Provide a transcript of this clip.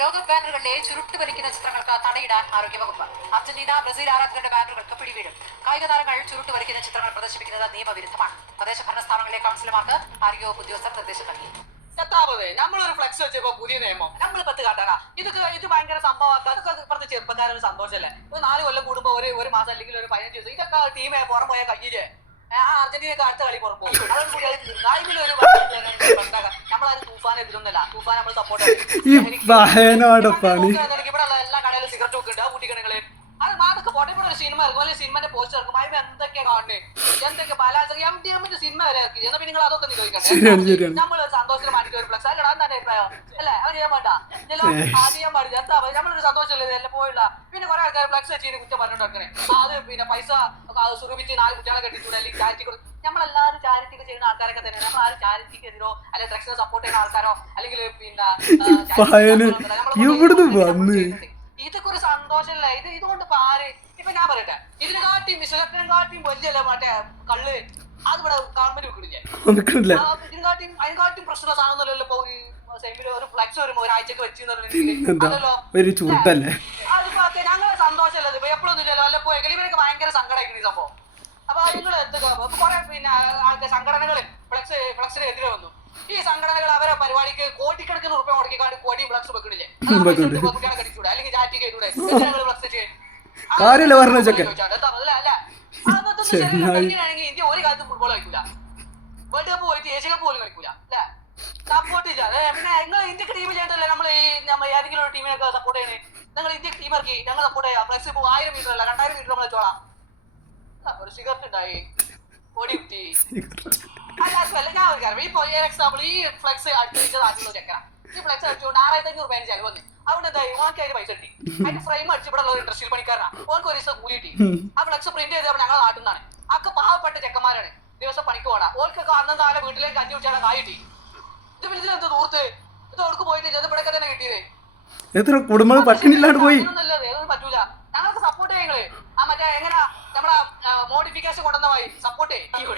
ലോക ബാനറുകളിലെ ചുരുട്ട് വലിക്കുന്ന ചിത്രങ്ങൾക്ക് തടയിടാൻ ആരോഗ്യവകുപ്പ്. അർജന്റീന, ബ്രസീൽ ആരാധകരുടെ ബാനറുകൾക്ക് പിടിവീഴും. കായിക താരങ്ങൾ ചുരുട്ട് വലിക്കുന്ന ചിത്രങ്ങൾ പ്രദർശിപ്പിക്കുന്നത് നിയമവിരുദ്ധമാണ്. തദ്ദേശ ഭരണ സ്ഥാപനങ്ങളിലെ കൗൺസിലർമാർക്ക് ആരോഗ്യവകുപ്പ് ഉദ്യോഗസ്ഥർ നിർദ്ദേശം നൽകി. നമ്മളൊരു ഫ്ലെക്സ് വെച്ചപ്പോ പുതിയ നിയമം നമ്മൾ പത്ത് കാട്ടാനാ ഇത് ഭയങ്കര സംഭവമാക്കുക. അതൊക്കെ ഇപ്പുറത്തെ ചെറുപ്പക്കാരൊരു സന്തോഷമല്ലേ. ഒരു 4 കൊല്ലം കൂടുമ്പോ ഒരു മാസം അല്ലെങ്കിൽ ഒരു 15 ദിവസം ഇതൊക്കെ ടീമെ പുറം പോയാൽ കഴിഞ്ഞില്ലേ. അർജന്റീനക്ക് അടുത്ത കളി പുറം പോകും. അതോട് കൂടി നമ്മളാരും തൂഫാൻ എതിരൊന്നുമല്ല. തൂഫാൻ നമ്മൾ സപ്പോർട്ട് ഇവിടെ എല്ലാ കടയിലും സിഗരറ്റ് ഒക്കെ ഉണ്ട്. ആ കുട്ടിക്കടകള് അതൊക്കെ പോട്ടെ. ഇവിടെ ഒരു സിനിമ ഇറക്കും, അല്ലെങ്കിൽ സിനിമന്റെ പോസ്റ്റർ ഇറക്കും. അതിന് എന്തൊക്കെയാ കാണുന്നത്, എന്തൊക്കെ MTMന്റെ സിനിമ വരെ ഇറക്കി. എന്നാ പിന്നെ നിങ്ങൾ അതൊക്കെ നിരോധിക്കണം. നമ്മൾ സന്തോഷത്തിന് മാറ്റിട്ട് ഒരു ഫ്ലക്സ് അല്ലടാ തന്നെ അഭിപ്രായം അല്ലേ? അവൻ ചെയ്യാൻ വേണ്ട ആദ്യം പാടില്ല. എന്താ നമ്മളൊരു സന്തോഷമല്ലേ എല്ലാം പോയില്ല. പിന്നെ കുറെ ആൾക്കാർ ഫ്ലക്സ് വെച്ചിട്ട് കുറ്റം പറഞ്ഞിട്ടുണ്ടെങ്കിൽ അത് പിന്നെ പൈസ സുരഭിച്ച് 4 കുട്ടികളെ കെട്ടിച്ചൂടെ, അല്ലെങ്കിൽ ചാരിറ്റി കൊടുക്കും. നമ്മളെല്ലാവരും ചാരിറ്റി ചെയ്യുന്ന ആൾക്കാരൊക്കെ തന്നെ. നമ്മൾ ആരും ചാരിറ്റിക്ക് എതിരോ അല്ലെങ്കിൽ ഡ്രഗ്സിനെ സപ്പോർട്ട് ചെയ്യുന്ന ആൾക്കാരോ അല്ലെങ്കിൽ പിന്നെ ഇതൊക്കെ ഒരു സന്തോഷമല്ലേ. ഇതുകൊണ്ട് ആര് ഇപ്പൊ ഞാൻ പറയട്ടെ, ഇതിനെക്കാട്ടിയും വിശ്വത്തിനെക്കാട്ടിയും വലിയല്ലേ മറ്റേ കള്ള്. അത് ഇവിടെ ഗവൺമെന്റ് വിൽക്കുന്നില്ല. അതിനെക്കാട്ടിയും പ്രശ്നം സാധനമല്ലോ. ഇപ്പൊ ഒരു ഫ്ലക്സ് വരുമ്പോ ഒരാഴ്ചക്ക് വെച്ചല്ലോ. ഞങ്ങളെ സന്തോഷമല്ലേ ഇപ്പൊ എപ്പോഴൊന്നും ഇല്ലല്ലോ. അല്ല പോയെങ്കിൽ ഇവരൊക്കെ ഭയങ്കര സങ്കടമായിരിക്കും ഈ സംഭവം. അപ്പൊ നിങ്ങൾ കുറെ പിന്നെ സംഘടനകള് ഫ്ലക്സിന് എതിരെ വന്നു. ഈ സംഘടനകൾ അവരെ പരിപാടിക്ക് കോടിക്കണക്കിന് ഉറുപ്പ മുടക്കിക്കാണ്ട് കോടി ഫ്ലക്സ് വെക്കണില്ലേ. കുട്ടികളെ കടിച്ചൂടെ, അല്ലെങ്കിൽ ചാറ്റി ചെയ്തൂടെ, ഫ്ലക്സ് ഇന്ത്യ ഒരു കാലത്ത് ഫുട്ബോൾ കളിക്കൂല. വേൾഡ് കപ്പ് പോയിട്ട് ഏഷ്യ കപ്പ് പോലും കളിക്കൂല അല്ലെ. സപ്പോർട്ട് ഇല്ല. പിന്നെ നിങ്ങൾ ഇന്ത്യക്ക് ടീം ചെയ്തിട്ടല്ലേ നമ്മൾ ഏതെങ്കിലും ഒരു ടീമിനൊക്കെ സപ്പോർട്ട് ചെയ്യണേ. നിങ്ങൾ ഇന്ത്യക്ക് ടീം ഇറക്കി ഞങ്ങൾ സപ്പോർട്ട് ചെയ്യാം. ഫ്ലക്സ് ഇപ്പോൾ 1000 മീറ്റർ അല്ല 2000 മീറ്റർ നമ്മൾ വെച്ചോളാം. ഒരു സിഗരറ്റ് ഉണ്ടായി ഓടി കുത്തി അല്ല. ഞാൻ ഒരു കാര്യം ഇപ്പൊ എക്സാമ്പിൾ ഈ ഫ്ലക്സ് അടിച്ച നാട്ടിലുള്ള ചെക്കന ഈ ഫ്ലക്സ് അടിച്ചുകൊണ്ട് 6500 രൂപ ചെലവ് വന്നു. അവിടെ എന്തായി ഓർക്ക് അതിന് പൈസ കിട്ടി. അതിന്റെ ഫ്രെയിം അടിച്ച് ഇവിടെ ഉള്ള ഇൻഡസ്ട്രിയൽ പണിക്കാരനാ. ഓർക്ക് ഒരു ദിവസം കൂലി കിട്ടി. ആ ഫ്ലക്സ് പ്രിന്റ് ചെയ്തപ്പോൾ ഞങ്ങളുടെ നാട്ടിൽ നിന്നാണ്. അതൊക്കെ പാവപ്പെട്ട ചെക്കന്മാരാണ്. ദിവസം പണിക്ക് പോകണം. ഓർക്കൊക്കെ അന്നത്തെ ആളെ വീട്ടിലേക്ക് 5 കുട്ടികളെ കായ് കിട്ടി. ഇത് പിന്നെ ഇതിനെന്ത് ദൂർത്ത് ഇത് ഓർക്ക് പോയിട്ട് ഇത് ഇവിടെ തന്നെ കിട്ടിയത്. എത്ര കുടുംബങ്ങൾ പട്ടിണിയില്ലാണ്ട് പോയി. ഏതൊന്നും പറ്റൂല. ഞങ്ങൾക്ക് സപ്പോർട്ട് ചെയ്യങ്ങള്. ആ മറ്റേ എങ്ങനെ നമ്മളെ മോഡിഫിക്കേഷൻ കൊണ്ടുവന്ന സപ്പോർട്ട് ചെയ്യും.